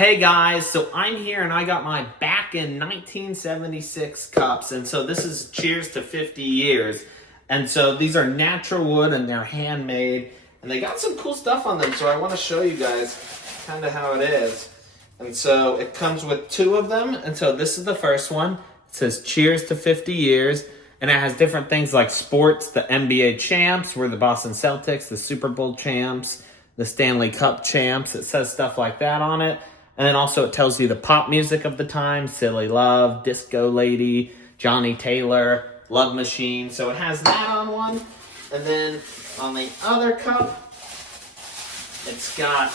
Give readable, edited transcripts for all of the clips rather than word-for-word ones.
Hey guys, so I'm here and I got my back in 1976 cups, and so this is cheers to 50 years. And so these are natural wood and they're handmade, and they got some cool stuff on them, so I want to show you guys kind of how it is. And so it comes with two of them, and so this is the first one. It says cheers to 50 years, and it has different things like sports, the NBA champs, we're the Boston Celtics, the Super Bowl champs, the Stanley Cup champs. It says stuff like that on it. And then also it tells you the pop music of the time, Silly Love, Disco Lady, Johnny Taylor, Love Machine. So it has that on one. And then on the other cup, it's got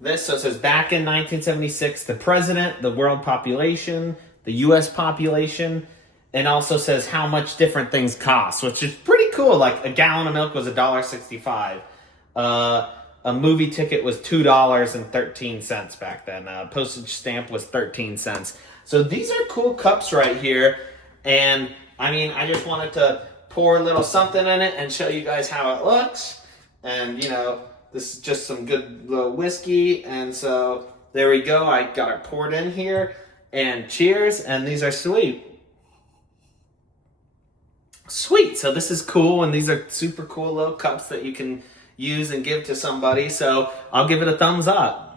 this. So it says back in 1976, the president, the world population, the U.S. population, and also says how much different things cost, which is pretty cool. Like a gallon of milk was $1.65. A movie ticket was $2.13 back then. A postage stamp was 13 cents. So these are cool cups right here. And I mean, I just wanted to pour a little something in it and show you guys how it looks. And you know, this is just some good little whiskey. And so there we go. I got it poured in here. And cheers. And these are sweet. Sweet. So this is cool. And these are super cool little cups that you can use and give to somebody. So I'll give it a thumbs up.